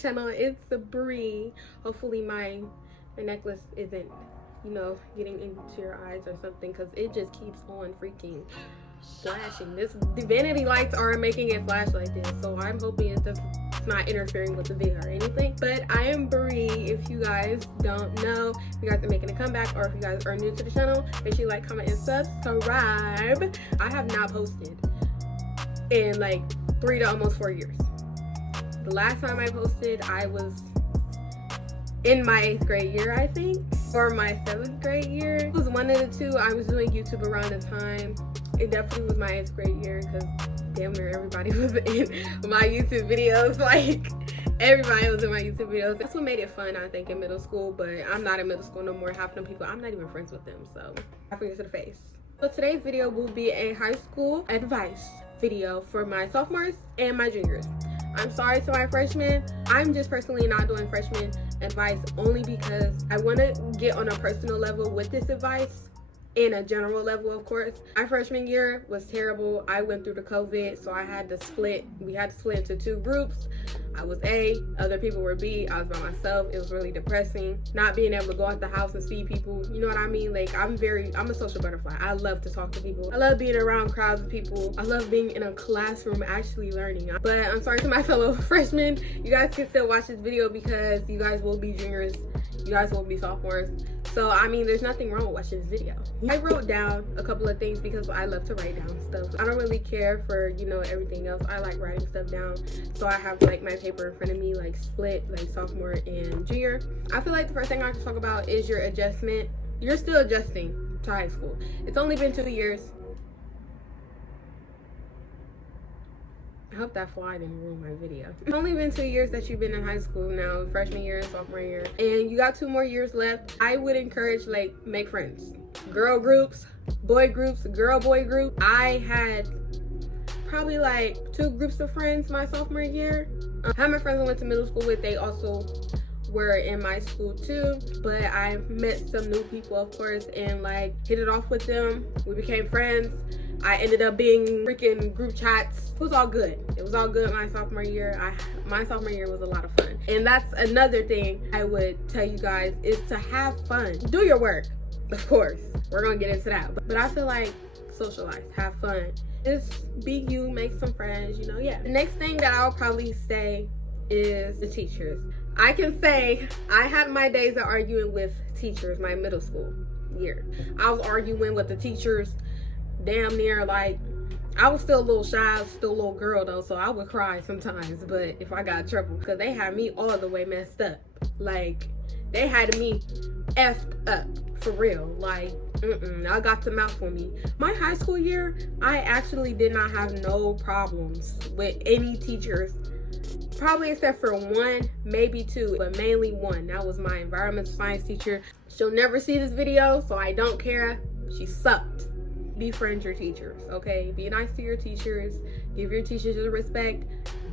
channel. It's Bree. Hopefully my necklace isn't, you know, getting into your eyes or something, because it just keeps on freaking flashing. The vanity lights are making it flash like this, so I'm hoping it's not interfering with the video or anything. But I am Bree. If you guys don't know, if you guys are making a comeback, or if you guys are new to the channel, make sure you like, comment, and subscribe. I have not posted in like 3 to almost 4 years. The last time I posted, I was in my 8th grade year, I think, or my 7th grade year. It was one of the two. I was doing YouTube around the time. It definitely was my 8th grade year, because damn near everybody was in my YouTube videos. Like, everybody was in my YouTube videos. That's what made it fun, I think, in middle school. But I'm not in middle school no more. Half of them people, I'm not even friends with them. So, fingers to the face. So today's video will be a high school advice video for my sophomores and my juniors. I'm sorry to my freshmen. I'm just personally not doing freshman advice only because I want to get on a personal level with this advice, in a general level, of course. My freshman year was terrible. I went through the COVID, so I had to split. We had to split into 2 groups. I was A, other people were B. I was by myself. It was really depressing. Not being able to go out the house and see people, you know what I mean? Like, I'm a social butterfly. I love to talk to people. I love being around crowds of people. I love being in a classroom actually learning. But I'm sorry to my fellow freshmen. You guys can still watch this video because you guys will be juniors. You guys will be sophomores. So, I mean, there's nothing wrong with watching this video. I wrote down a couple of things because I love to write down stuff. I don't really care for, you know, everything else. I like writing stuff down. So I have like my paper in front of me, like split, like sophomore and junior. I feel like the first thing I can talk about is your adjustment. You're still adjusting to high school. It's only been 2 years. I hope that fly didn't ruin my video. It's only been 2 years that you've been in high school now, freshman year, sophomore year, and you got 2 more years left. I would encourage, like, make friends. Girl groups, boy groups, girl-boy group. I had probably like 2 groups of friends my sophomore year. Half my friends I went to middle school with, they also were in my school too, but I met some new people, of course, and like hit it off with them. We became friends. I ended up being freaking group chats. It was all good. It was all good my sophomore year. My sophomore year was a lot of fun. And that's another thing I would tell you guys, is to have fun. Do your work, of course. We're gonna get into that. But I feel like socialize, have fun. Just be you, make some friends, you know, yeah. The next thing that I'll probably say is the teachers. I can say I had my days of arguing with teachers my middle school year. I was arguing with the teachers damn near, like, I was still a little shy, I was still a little girl though, so I would cry sometimes, but if I got in trouble, because they had me all the way messed up. Like, they had me effed up for real. Like, I got to mouth on me. My high school year, I actually did not have no problems with any teachers, probably except for 1, maybe 2, but mainly 1. That was my environmental science teacher. She'll never see this video, so I don't care. She sucked. Befriend your teachers, okay? Be nice to your teachers. Give your teachers the respect.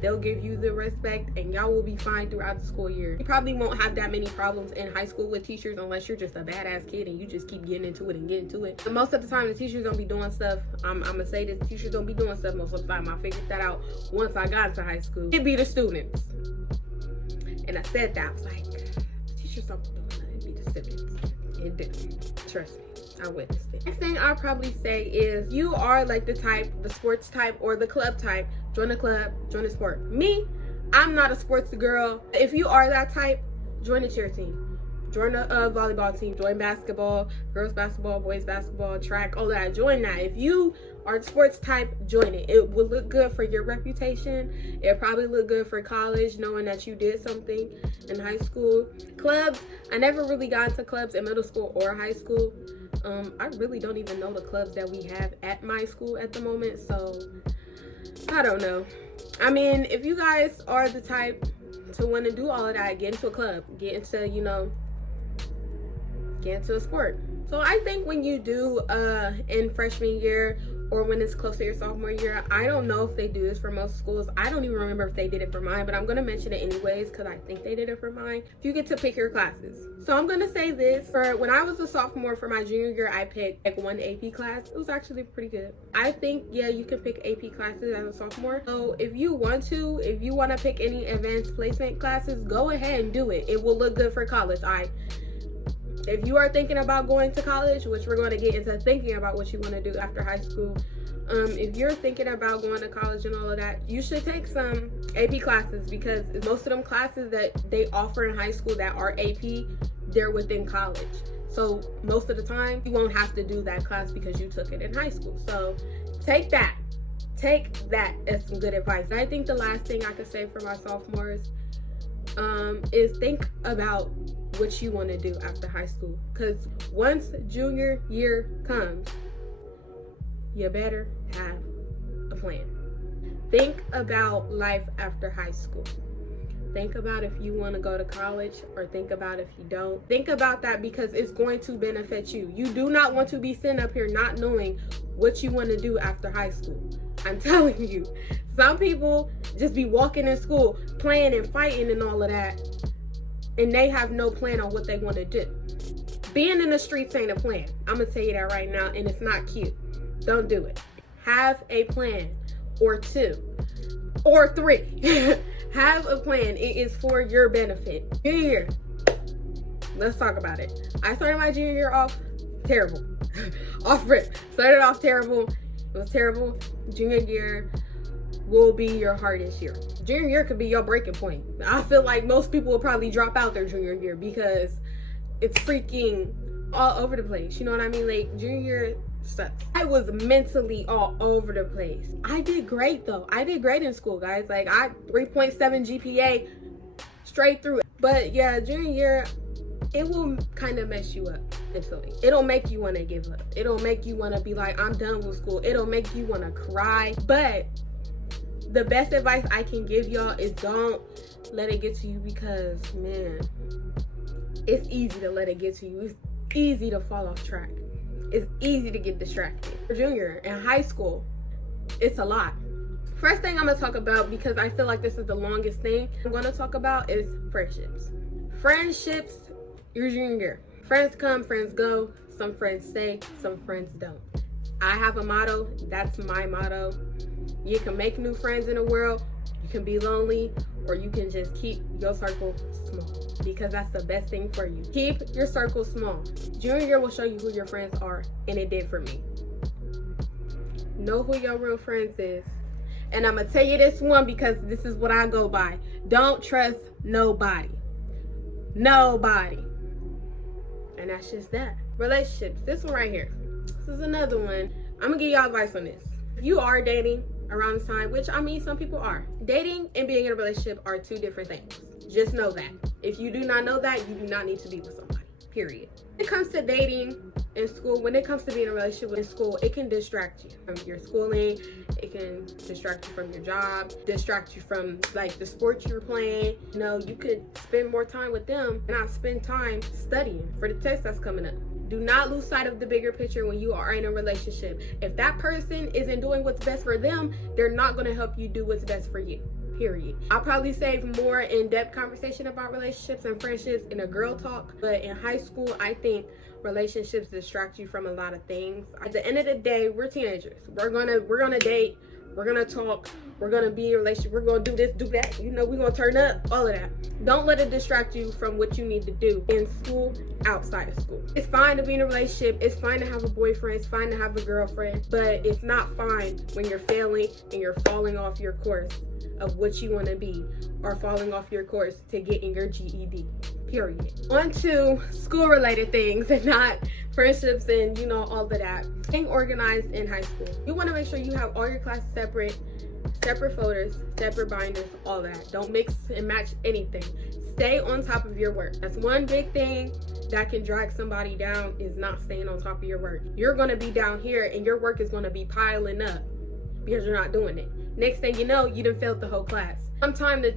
They'll give you the respect, and y'all will be fine throughout the school year. You probably won't have that many problems in high school with teachers unless you're just a badass kid and you just keep getting into it and getting to it. But most of the time, the teachers don't be doing stuff. I'm gonna say this, teachers don't be doing stuff most of the time. I figured that out once I got into high school. It be the students. And I said that, I was like, the teachers don't be doing that, it be the students. It did. Trust me. I witnessed it. Next thing I'll probably say is, you are like the type, the sports type or the club type. Join a club, join a sport. Me, I'm not a sports girl. If you are that type, join a cheer team. Join a volleyball team, join basketball, girls basketball, boys basketball, track, all that. Join that. If you are the sports type, join it. It will look good for your reputation. It'll probably look good for college, knowing that you did something in high school. Clubs, I never really got into clubs in middle school or high school. I really don't even know the clubs that we have at my school at the moment, so I don't know. I mean, if you guys are the type to want to do all of that, get into a club, get into, you know, get into a sport. So I think when you do in freshman year or when it's close to your sophomore year. I don't know if they do this for most schools. I don't even remember if they did it for mine, but I'm going to mention it anyways because I think they did it for mine. You get to pick your classes. So I'm going to say this. For when I was a sophomore for my junior year, I picked like one AP class. It was actually pretty good. I think, yeah, you can pick AP classes as a sophomore. So if you want to pick any advanced placement classes, go ahead and do it. It will look good for college. If you are thinking about going to college, which we're going to get into thinking about what you want to do after high school, if you're thinking about going to college and all of that, you should take some AP classes, because most of them classes that they offer in high school that are AP, they're within college. So most of the time, you won't have to do that class because you took it in high school. So take that as some good advice. I think the last thing I could say for my sophomores is think about what you want to do after high school, because once junior year comes, you better have a plan. Think about life after high school. Think about if you want to go to college, or think about if you don't. Think about that, because it's going to benefit you. You do not want to be sitting up here not knowing what you want to do after high school. I'm telling you, some people just be walking in school, playing and fighting and all of that, and they have no plan on what they want to do. Being in the streets ain't a plan. I'm gonna tell you that right now, and it's not cute. Don't do it. Have a plan, or two, or three. Have a plan. It is for your benefit. Junior year. Let's talk about it. I started my junior year off terrible. Off rip. Started off terrible. It was terrible. Junior year will be your hardest year. Junior year could be your breaking point. I feel like most people will probably drop out their junior year because it's freaking all over the place. You know what I mean? Like, junior year sucks. I was mentally all over the place. I did great though. I did great in school, guys. Like, I 3.7 GPA straight through. But yeah, junior year, it will kind of mess you up mentally. It'll make you want to give up. It'll make you want to be like, I'm done with school. It'll make you want to cry. But the best advice I can give y'all is don't let it get to you, because, man, it's easy to let it get to you. It's easy to fall off track. It's easy to get distracted. For junior and high school, it's a lot. First thing I'm going to talk about, because I feel like this is the longest thing I'm going to talk about, is friendships. Friendships, your junior year. Friends come, friends go. Some friends stay, some friends don't. I have a motto. That's my motto. You can make new friends in the world. You can be lonely, or you can just keep your circle small, because that's the best thing for you. Keep your circle small. Junior year will show you who your friends are, and it did for me. Know who your real friends is. And I'm going to tell you this one, because this is what I go by. Don't trust nobody. Nobody. And that's just that. Relationships. This one right here. This is another one. I'm going to give y'all advice on this. If you are dating around this time, which I mean some people are, dating and being in a relationship are two different things. Just know that. If you do not know that, you do not need to be with somebody. Period. When it comes to dating in school, when it comes to being in a relationship in school, it can distract you from your schooling. It can distract you from your job, distract you from like the sports you're playing. You know, you could spend more time with them and not spend time studying for the test that's coming up. Do not lose sight of the bigger picture when you are in a relationship. If that person isn't doing what's best for them, they're not going to help you do what's best for you. Period. I'll probably save more in-depth conversation about relationships and friendships in a girl talk, but in high school, I think relationships distract you from a lot of things. At the end of the day, we're teenagers. We're gonna date, we're gonna talk, we're gonna be in a relationship, we're gonna do this, do that, you know, we're gonna turn up, all of that. Don't let it distract you from what you need to do in school, outside of school. It's fine to be in a relationship, it's fine to have a boyfriend, it's fine to have a girlfriend, but it's not fine when you're failing and you're falling off your course of what you want to be, or falling off your course to getting your GED. Period. On to school related things and not friendships and, you know, all of that. Being organized in high school. You want to make sure you have all your classes separate folders, separate binders, all that. Don't mix and match anything. Stay on top of your work. That's one big thing that can drag somebody down, is not staying on top of your work. You're going to be down here and your work is going to be piling up because you're not doing it. Next thing you know, you done failed the whole class. Sometime to,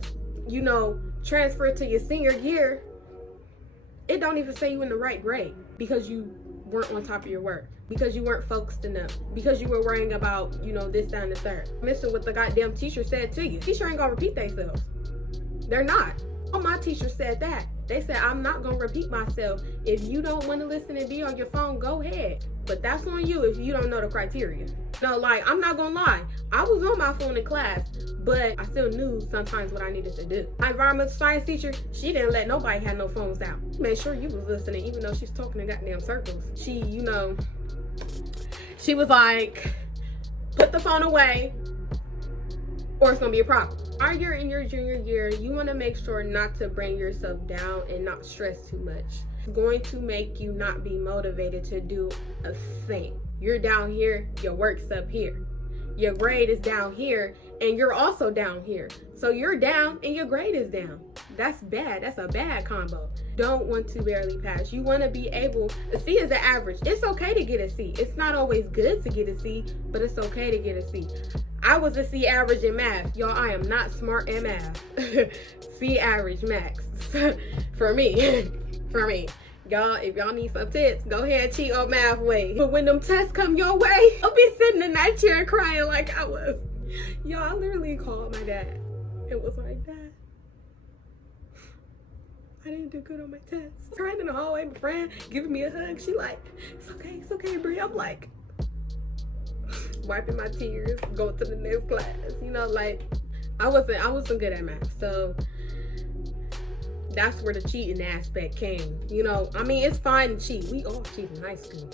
you know, transfer to your senior year, it don't even say you in the right grade because you weren't on top of your work, because you weren't focused enough, because you were worrying about, you know, this, that, and the third. Missing what the goddamn teacher said to you. Teacher ain't gonna repeat themselves. They're not. All my teachers said that. They said, I'm not gonna repeat myself. If you don't want to listen and be on your phone, go ahead. But that's on you if you don't know the criteria. No, like, I'm not gonna lie. I was on my phone in class, but I still knew sometimes what I needed to do. My environmental science teacher, she didn't let nobody have no phones out. She made sure you was listening, even though she's talking in goddamn circles. She, you know, she was like, put the phone away or it's gonna be a problem. While you're in your junior year, you wanna make sure not to bring yourself down and not stress too much. It's going to make you not be motivated to do a thing. You're down here, your work's up here. Your grade is down here, and you're also down here. So you're down and your grade is down. That's bad. That's a bad combo. Don't want to barely pass. You want to be able, a C is an average. It's okay to get a C. It's not always good to get a C, but it's okay to get a C. I was a C average in math. Y'all, I am not smart in math. C average max for me. For me. Y'all, if y'all need some tips, go ahead and cheat on math way. But when them tests come your way, I'll be sitting in that chair crying like I was. Y'all, I literally called my dad. It was like, Dad, I didn't do good on my test. Crying in the hallway, my friend giving me a hug. She like, it's okay, Bri. I'm like, wiping my tears, going to the next class. You know, like, I wasn't good at math. So that's where the cheating aspect came. You know, I mean, it's fine to cheat. We all cheat in high school.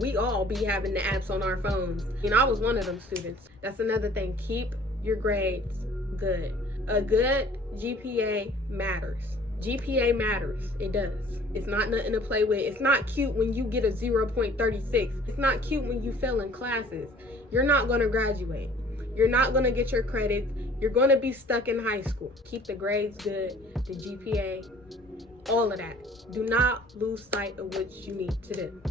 We all be having the apps on our phones. You know, I was one of them students. That's another thing. Keep your grades good. A good GPA matters. GPA matters. It does. It's not nothing to play with. It's not cute when you get a 0.36. It's not cute when you fail in classes. You're not going to graduate. You're not going to get your credits. You're going to be stuck in high school. Keep the grades good, the GPA, all of that. Do not lose sight of what you need to do.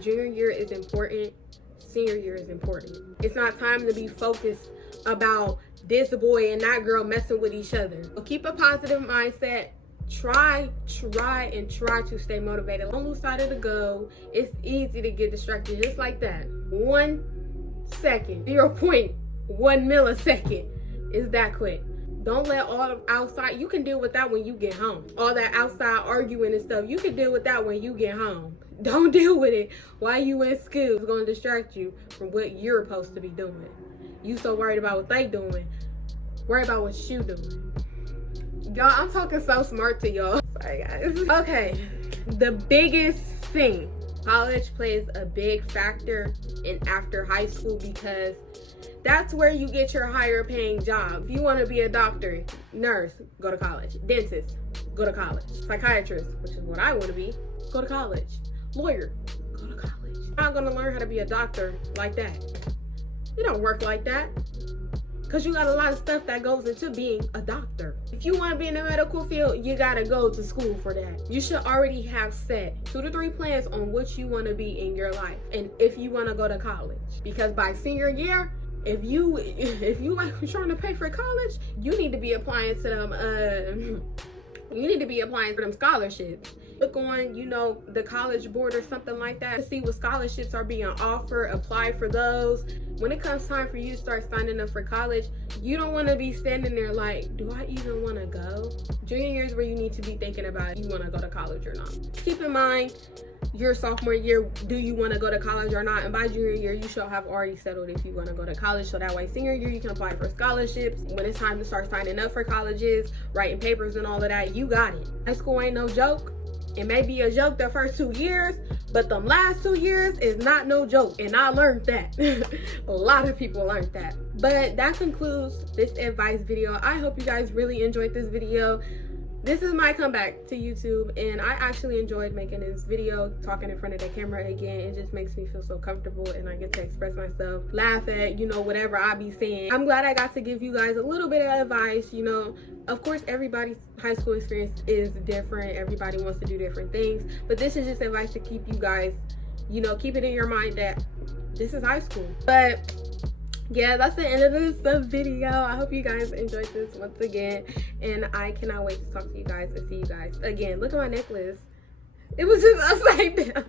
Junior year is important. Senior year is important. It's not time to be focused about this boy and that girl messing with each other. So keep a positive mindset. Try to stay motivated. Don't lose sight of the goal. It's easy to get distracted just like that. 1 second, 0.1 millisecond is that quick. Don't let all of outside, you can deal with that when you get home. All that outside arguing and stuff, you can deal with that when you get home. Don't deal with it while you in school. It's going to distract you from what you're supposed to be doing. You so worried about what they doing. Worry about what you doing. Y'all, I'm talking so smart to y'all. Sorry, guys. Okay, the biggest thing. College plays a big factor in after high school because that's where you get your higher paying job. If you want to be a doctor, nurse, go to college. Dentist, go to college. Psychiatrist, which is what I want to be, go to college. Lawyer, go to college. You're not going to learn how to be a doctor like that. It don't work like that. Because you got a lot of stuff that goes into being a doctor. If you want to be in the medical field, you got to go to school for that. You should already have set 2 to 3 plans on what you want to be in your life. And if you want to go to college. Because by senior year, if you ain't trying to pay for college, you need to be applying to them, scholarships. Look on, you know, the college board or something like that to see what scholarships are being offered. Apply for those. When it comes time for you to start signing up for college, you don't want to be standing there like, do I even want to go? Junior year is where you need to be thinking about if you want to go to college or not. Keep in mind, your sophomore year, do you want to go to college or not? And by junior year, you should have already settled if you want to go to college. So that way, senior year, you can apply for scholarships. When it's time to start signing up for colleges, writing papers and all of that, you got it. High school ain't no joke. It may be a joke the first 2 years, but the last 2 years is not no joke. And I learned that. A lot of people learned that. But that concludes this advice video. I hope you guys really enjoyed this video. This is my comeback to YouTube, and I actually enjoyed making this video, talking in front of the camera again. It just makes me feel so comfortable, and I get to express myself, laugh at, you know, whatever I be saying. I'm glad I got to give you guys a little bit of advice. You know, of course, everybody's high school experience is different. Everybody wants to do different things, but this is just advice to keep you guys, you know, keep it in your mind that this is high school. But yeah, that's the end of this video. I hope you guys enjoyed this once again, and I cannot wait to talk to you guys and see you guys again. Look at my necklace. It was just upside down.